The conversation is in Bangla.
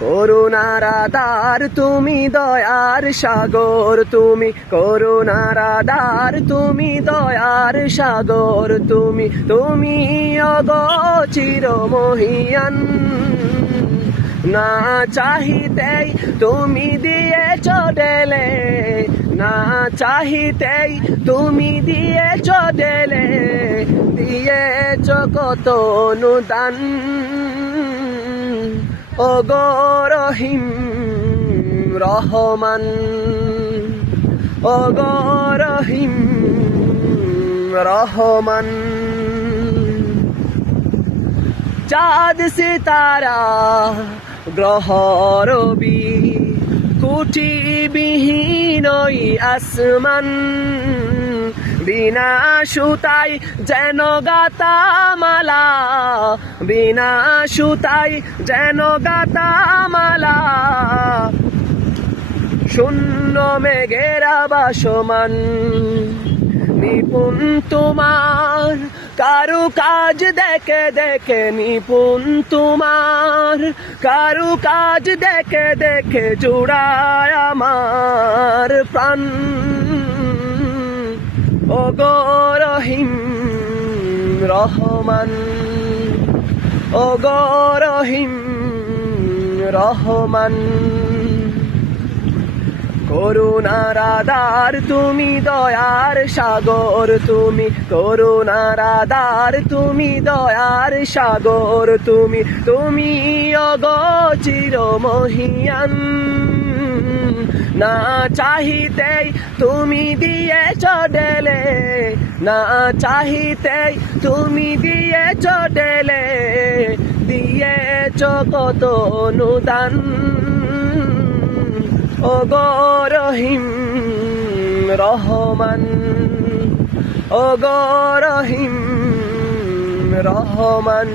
করুণার আধার তুমি, দয়ার সাগর তুমি, করুণার আধার তুমি, দয়ার সাগর তুমি, তুমি অগোচর মহিয়ান। না চাহিতেই তুমি দিয়েছ ঢেলে, না চাহিতেই তুমি দিয়েছ ঢেলে, দিয়েছ কত অনুদান। ওগো রহিম রহমান, ওগো রহিম রহমান। চাঁদ সিতারা গ্রহ রবি, কুটি বিহীন আসমান, বিনা সুতাই যেন গাতা মালা, বিনা সুতাই যেন গাতা মালা, শূন্য মেঘেরা বাসমান। নিপুণ তোমার কারু কাজ দেখে দেখে, নিপুণ তোমার কারু কাজ দেখে দেখে, জুড়ায় আমার প্রাণ। ওগো রহিম রহমান, ওগো রহিম রহমান। করুণার আধার তুমি, দয়ার সাগর তুমি, করুণার আধার তুমি, দয়ার সাগর তুমি, তুমি অগোচর মহিয়ান। না চাহিতেই তুমি দিয়েছ ঢেলে, না চাহিতেই তুমি দিয়েছ ঢেলে, দিয়েছ কত অনুদান। ওগো রহিম রহমান, ওগো রহিম রহমান।